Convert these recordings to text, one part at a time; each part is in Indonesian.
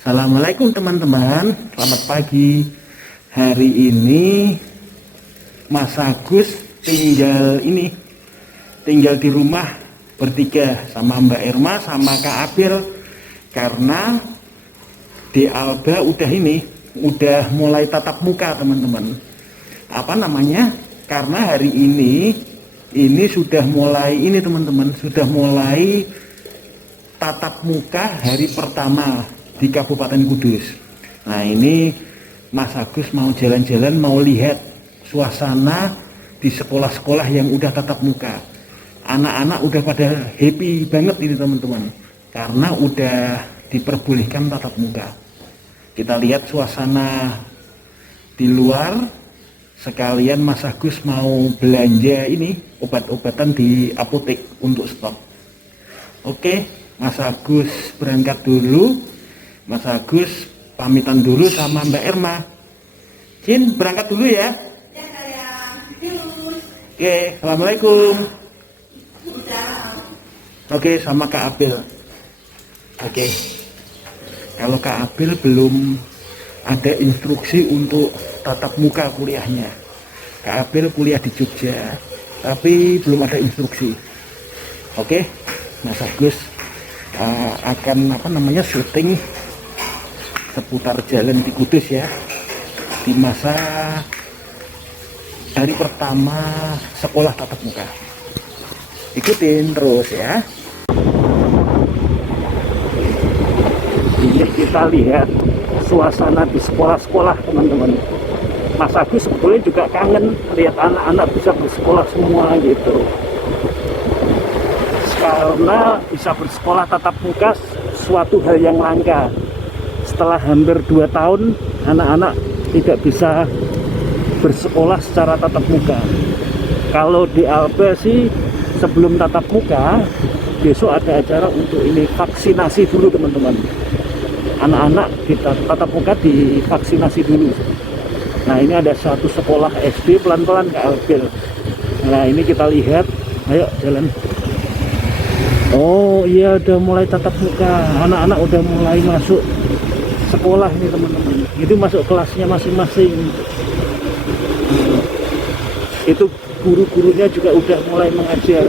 Assalamualaikum teman-teman, selamat pagi. Hari ini Mas Agus tinggal di rumah bertiga sama Mbak Irma sama Kak Abil, karena di Alba udah mulai tatap muka teman-teman. Karena hari ini sudah mulai teman-teman, sudah mulai tatap muka hari pertama di Kabupaten Kudus. Nah, ini Mas Agus mau jalan-jalan, mau lihat suasana di sekolah-sekolah yang udah tatap muka. Anak-anak udah pada happy banget ini teman-teman, karena udah diperbolehkan tatap muka. Kita lihat suasana di luar, sekalian Mas Agus mau belanja obat-obatan di apotek untuk stok. Oke, Mas Agus berangkat dulu. Mas Agus pamitan dulu sama Mbak Irma. Jin, berangkat dulu ya. Ya sayang. Yus. Oke, assalamualaikum. Udah. Oke, sama Kak Abil. Oke. Kalau Kak Abil belum ada instruksi untuk tatap muka kuliahnya. Kak Abil kuliah di Jogja, tapi belum ada instruksi. Oke, Mas Agus akan syuting seputar jalan di Kudus ya, di masa hari pertama sekolah tatap muka. Ikutin terus ya. Ini kita lihat suasana di sekolah-sekolah teman-teman. Mas Agus sebetulnya juga kangen lihat anak-anak bisa bersekolah semua gitu, karena bisa bersekolah tatap muka suatu hal yang langka. Setelah hampir 2 tahun anak-anak tidak bisa bersekolah secara tatap muka. Kalau di Alba sih sebelum tatap muka besok ada acara untuk vaksinasi dulu teman-teman. Anak-anak kita tatap muka divaksinasi dulu. Nah, ini ada satu sekolah SD pelan-pelan ke Albil. Nah, ini kita lihat, ayo jalan. Oh iya, udah mulai tatap muka, anak-anak udah mulai masuk sekolah nih teman-teman. Itu masuk kelasnya masing-masing. Itu guru-gurunya juga udah mulai mengajar.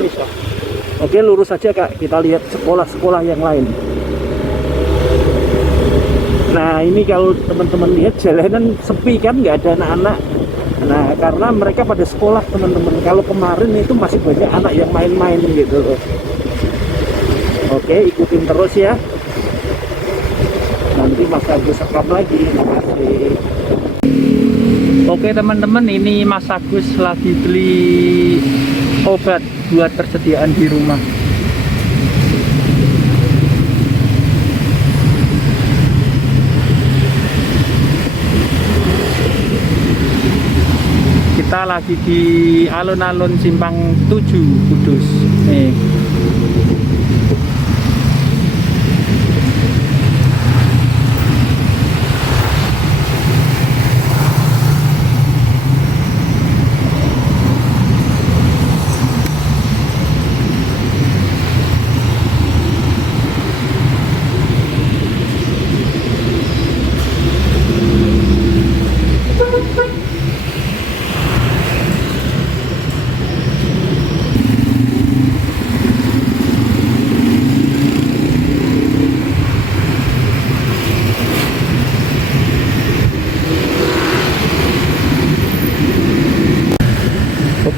Oke, lurus aja Kak, kita lihat sekolah-sekolah yang lain. Nah, ini kalau teman-teman lihat jalanan sepi kan, nggak ada anak-anak. Nah, karena mereka pada sekolah teman-teman. Kalau kemarin itu masih banyak anak yang main-main gitu loh. Oke, ikutin terus ya. Nanti Mas Agus rekam lagi. Makasih. Oke teman-teman, ini Mas Agus lagi beli obat buat persediaan di rumah. Kita lagi di alun-alun Simpang 7 Kudus nih.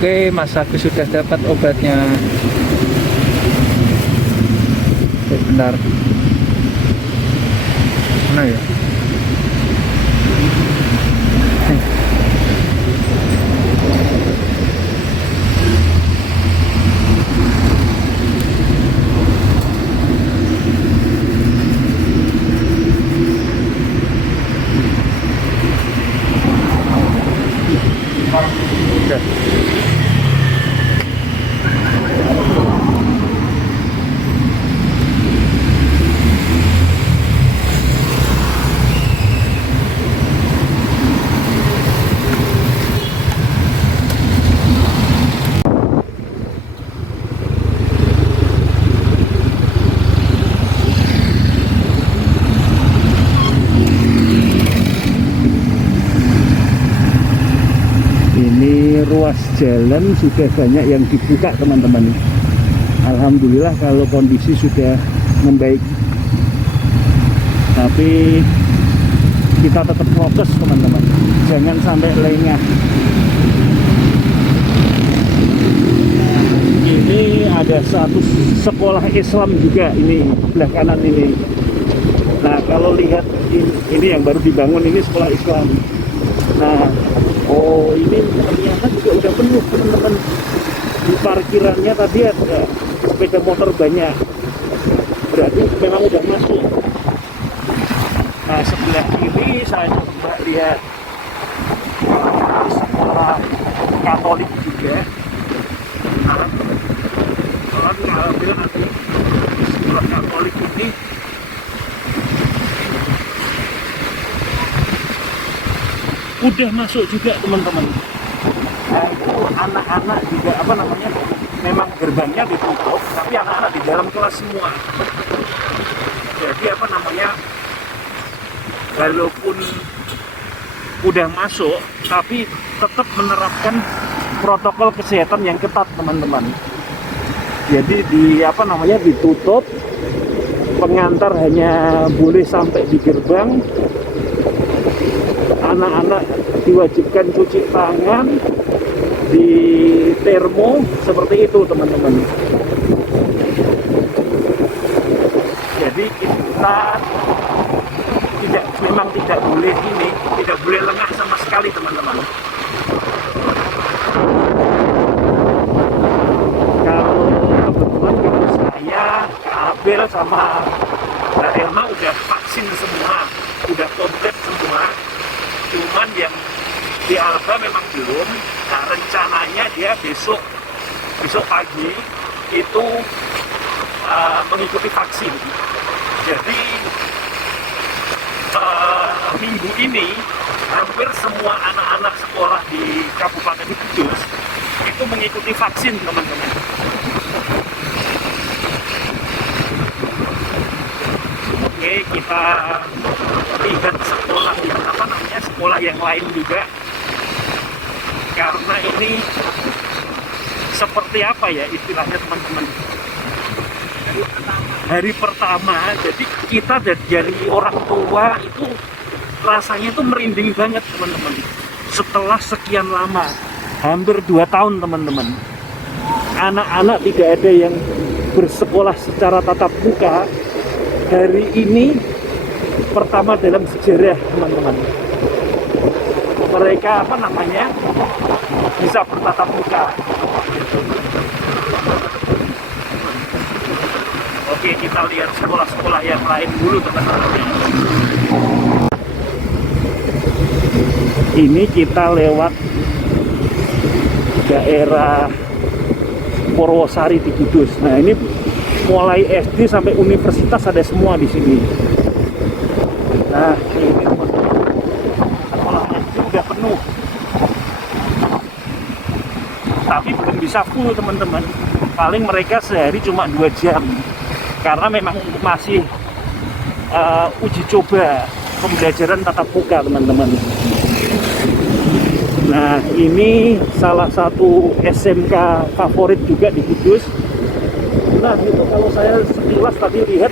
Oke, Mas Agus sudah dapat obatnya. Oke, bentar. Mana ya? ruas jalan sudah banyak yang dibuka teman-teman. Alhamdulillah kalau kondisi sudah membaik, tapi kita tetap fokus teman-teman, jangan sampai lengah. Ini ada satu sekolah Islam juga, ini sebelah kanan ini. Nah kalau lihat ini yang baru dibangun, ini sekolah Islam. Nah, oh ini ternyata juga udah penuh teman-teman. Di parkirannya tadi ada sepeda motor banyak, berarti memang udah masuk. Nah sebelah ini saya coba lihat sekolah Katolik juga. Alhamdulillah nanti sekolah Katolik ini udah masuk juga teman-teman. Nah itu anak-anak juga memang gerbangnya ditutup, tapi anak-anak di dalam kelas semua. Jadi walaupun udah masuk, tapi tetap menerapkan protokol kesehatan yang ketat teman-teman. Jadi ditutup, pengantar hanya boleh sampai di gerbang, anak-anak diwajibkan cuci tangan di termo seperti itu teman-teman. Jadi kita tidak boleh lengah sama sekali teman-teman. Kalau kebetulan saya, Abel sama Mbak Elma udah vaksin semua, udah komplit semua. Cuman yang di Alba memang belum. Nah rencananya dia besok pagi itu mengikuti vaksin. Jadi minggu ini hampir semua anak-anak sekolah di Kabupaten Kudus itu mengikuti vaksin teman-teman. Oke, kita lihat sekolah yang lain juga, karena ini seperti apa ya istilahnya teman-teman, hari pertama. Jadi kita dari orang tua itu rasanya itu merinding banget teman-teman. Setelah sekian lama, hampir 2 tahun teman-teman, anak-anak tidak ada yang bersekolah secara tatap muka. Hari ini pertama dalam sejarah teman-teman, mereka bisa bertatap muka. Oke, kita lihat sekolah-sekolah yang lain dulu teman-teman. Ini kita lewat daerah Purwosari di Kudus. Nah ini mulai SD sampai universitas ada semua di sini. Nah ini sekolahnya sudah penuh, tapi belum bisa full teman-teman. Paling mereka sehari cuma 2 jam, karena memang masih uji coba pembelajaran tatap muka teman-teman. Nah ini salah satu SMK favorit juga di Kudus. Nah itu kalau saya sekilas tadi lihat,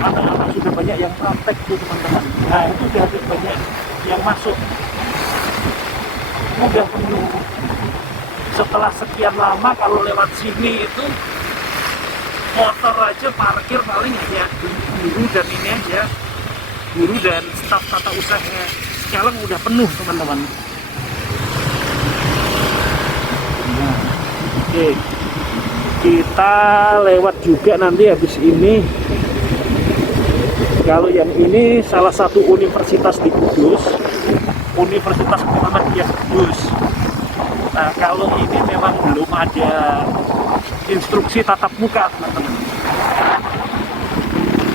anak-anak sudah banyak yang praktek tuh teman-teman. Nah itu sudah banyak yang masuk, udah penuh. Setelah sekian lama kalau lewat sini itu motor aja parkir paling hanya guru dan ini aja, guru dan staf tata usaha. Sekarang udah penuh teman-teman. Nah, oke. Kita lewat juga nanti habis ini. Kalau yang ini salah satu universitas di Kudus, Universitas Muhammadiyah Kudus. Nah kalau ini memang belum ada instruksi tatap muka teman-teman.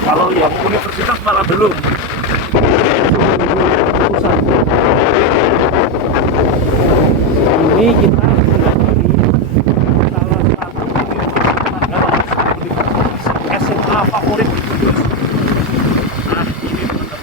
Kalau yang universitas malah belum. Ini kita SMA favorit di Kudus. Nah ini teman-teman,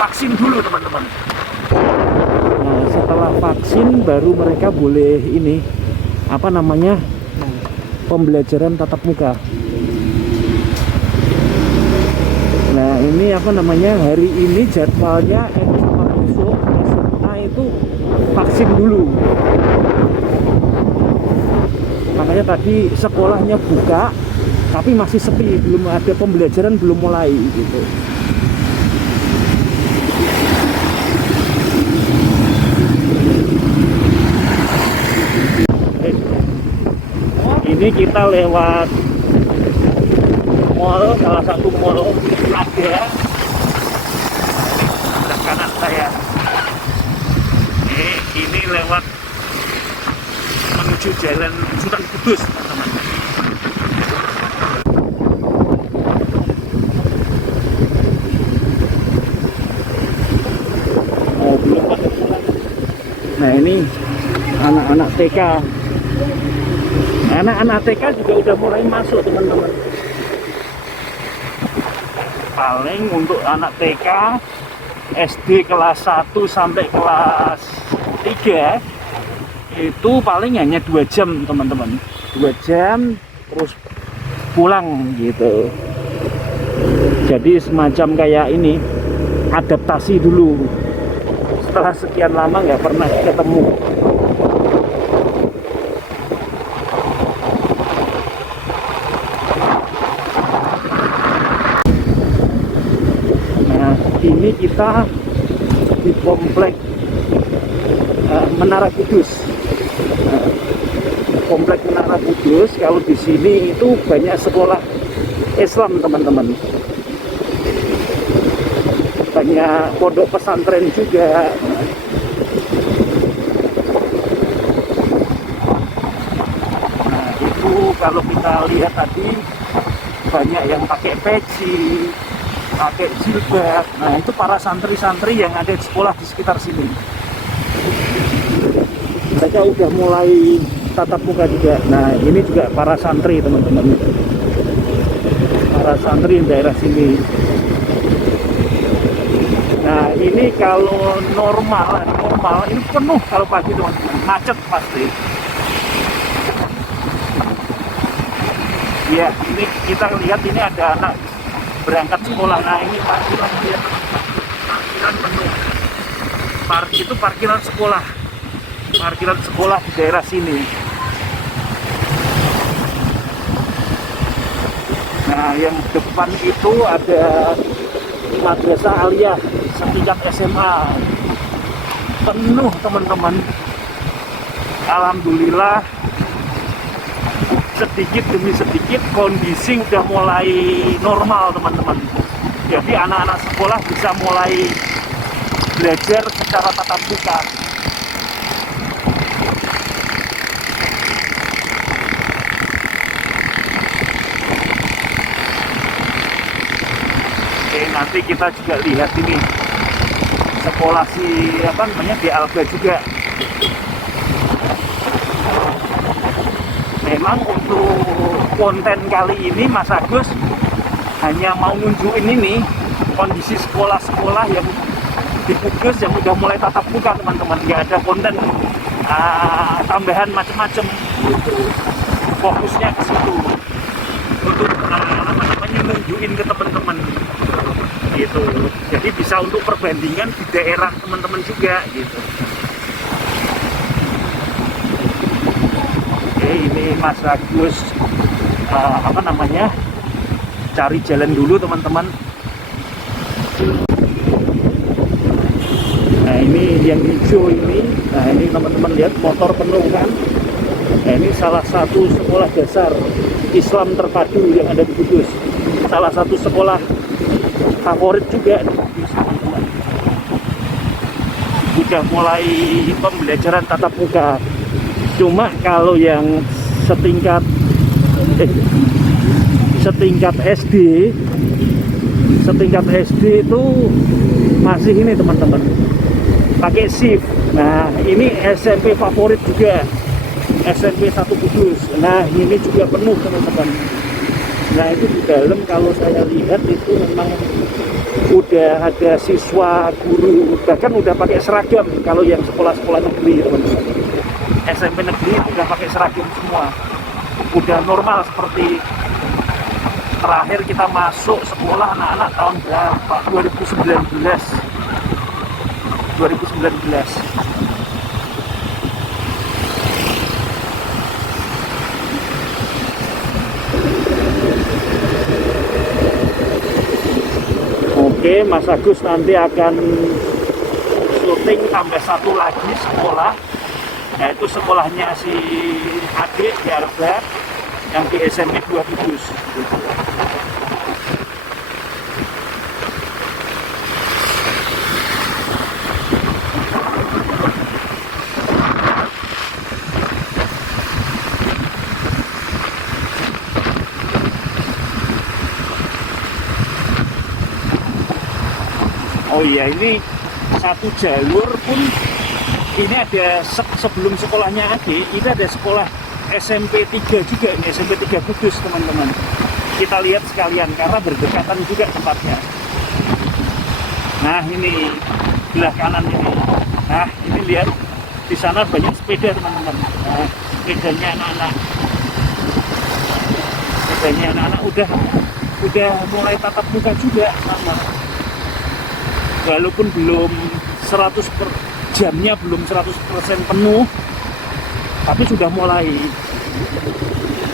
vaksin dulu teman-teman. Nah, setelah vaksin baru mereka boleh ini apa namanya pembelajaran tatap muka. Nah ini apa namanya hari ini jadwalnya sama besok SMA itu vaksin dulu. Makanya tadi sekolahnya buka tapi masih sepi, belum ada pembelajaran, belum mulai gitu. Ini kita lewat mall, salah satu mall ada sebelah kanan saya. Ini lewat menuju jalan Sunan Kudus, teman-teman. Oh, belum ada pulang. Nah ini anak-anak TK. Anak-anak TK juga udah mulai masuk teman-teman. Paling untuk anak TK SD kelas 1 sampai kelas 3 itu paling hanya 2 jam teman-teman. 2 jam terus pulang gitu. Jadi semacam kayak ini adaptasi dulu. Setelah sekian lama nggak pernah ketemu. Ini kita di komplek Menara Kudus. Komplek Menara Kudus, kalau di sini itu banyak sekolah Islam teman-teman. Banyak pondok pesantren juga. Nah itu kalau kita lihat tadi banyak yang pakai peci, pakai jilbab. Nah itu para santri-santri yang ada di sekolah di sekitar sini. Mereka udah mulai tatap muka juga. Nah ini juga para santri teman-teman. Para santri di daerah sini. Nah ini kalau normal ini penuh kalau pagi teman-teman. Macet pasti. Ya ini kita lihat ini ada anak berangkat sekolah. Nah ini parkiran dia, parkiran penuh. Itu parkiran sekolah di daerah sini. Nah yang depan itu ada Madrasah Aliyah setingkat SMA, penuh teman-teman. Alhamdulillah sedikit demi sedikit kondisi udah mulai normal teman-teman. Jadi anak-anak sekolah bisa mulai belajar secara tatap muka. Oke, nanti kita juga lihat ini sekolah di Alga juga. Memang untuk konten kali ini Mas Agus hanya mau nunjukin ini kondisi sekolah-sekolah yang di Kudus yang udah mulai tatap muka teman-teman. Nggak ada konten tambahan macam-macam gitu. Fokusnya ke situ untuk nunjukin ke teman-teman gitu. Jadi bisa untuk perbandingan di daerah teman-teman juga gitu. Ini Mas Agus cari jalan dulu teman-teman. Nah ini yang hijau ini. Nah ini teman-teman lihat motor penuh kan. Nah ini salah satu sekolah dasar Islam terpadu yang ada di Kudus. Salah satu sekolah favorit juga di Kudus. Sudah mulai pembelajaran tatap muka. Cuma kalau yang setingkat SD itu masih ini teman-teman, pakai shift. Nah ini SMP favorit juga, SMP 1 Kudus. Nah ini juga penuh teman-teman. Nah itu di dalam kalau saya lihat itu memang udah ada siswa, guru, bahkan udah pakai seragam. Kalau yang sekolah-sekolah negeri teman-teman, SMP negeri udah pakai seragam semua, udah normal seperti terakhir kita masuk sekolah anak-anak tahun berapa? 2019. Oke, Mas Agus nanti akan syuting tambah satu lagi sekolah, yaitu sekolahnya si adik di Arba yang di SMP 2 Kudus. Oh iya, ini satu jalur pun ini ada sebelum sekolahnya Ade, ini ada sekolah SMP 3 juga, ini SMP 3 Kudus teman-teman. Kita lihat sekalian karena berdekatan juga tempatnya. Nah ini belah kanan ini. Nah ini lihat di sana banyak sepeda teman-teman. Nah, sepedanya anak-anak. Sepedanya anak-anak udah mulai tatap muka juga sama. Walaupun belum jamnya belum 100% penuh, tapi sudah mulai.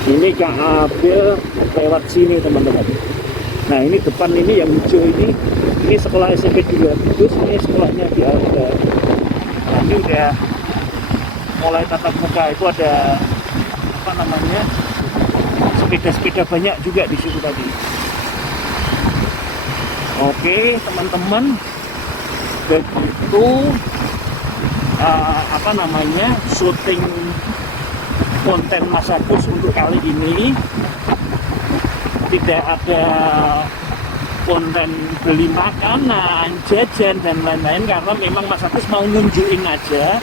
Ini Kak Abel lewat sini teman-teman. Nah ini depan ini yang hijau ini sekolah SMP 2 Kudus, ini sekolahnya di Arba. Nah ini udah mulai tatap muka, itu ada apa namanya, sepeda-sepeda banyak juga di situ tadi. Oke teman-teman, begitu apa namanya, syuting konten Mas Agus untuk kali ini. Tidak ada konten beli makanan, jajan dan lain-lain, karena memang Mas Agus mau nunjukin aja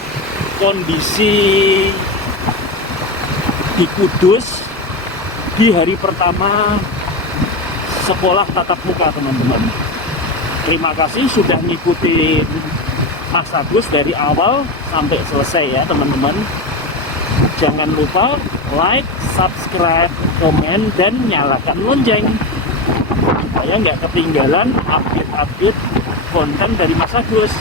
kondisi di Kudus di hari pertama sekolah tatap muka teman-teman. Terima kasih sudah ngikutin Mas Agus dari awal sampai selesai ya teman-teman. Jangan lupa like, subscribe, komen, dan nyalakan lonceng supaya nggak ketinggalan update-update konten dari Mas Agus.